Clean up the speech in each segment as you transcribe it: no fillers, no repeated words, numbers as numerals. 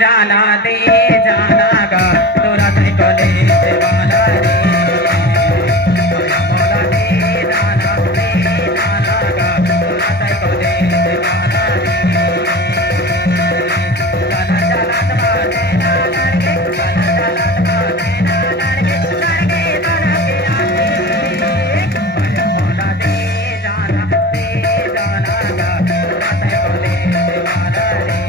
जाना दे जाना गा तोरा को ले देवाना रे तोरा मोला दे जाना गा तोरा को ले देवाना रे गाना चला तुम्हारे ना लड़के गाना चला तुम्हारे ना लड़के लड़के गाना के आगे तोरा मोला दे जाना गा तोरा को ले देवाना रे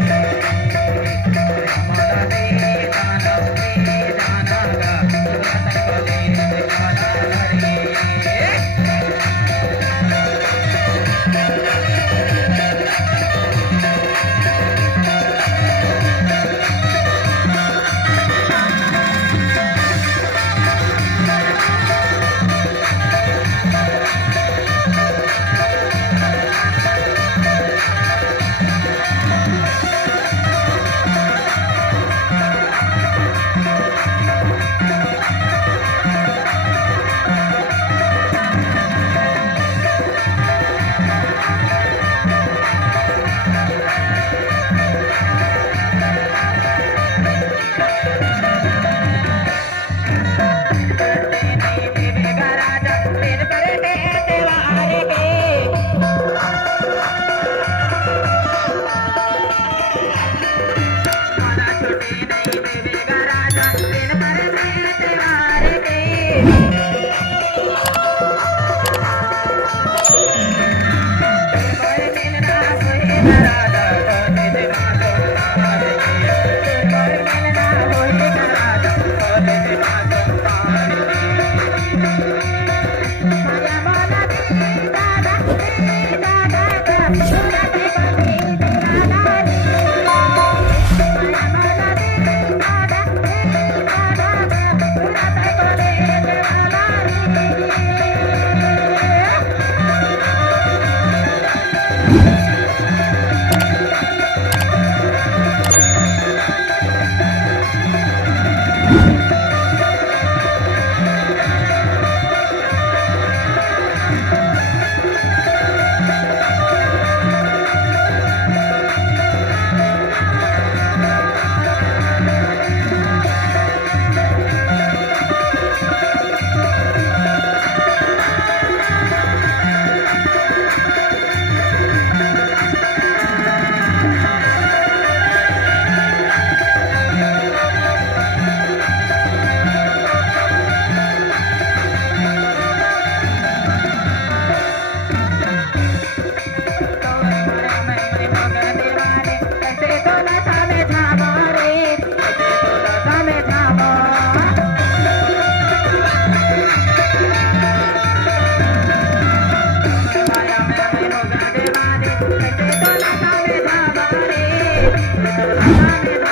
Amen.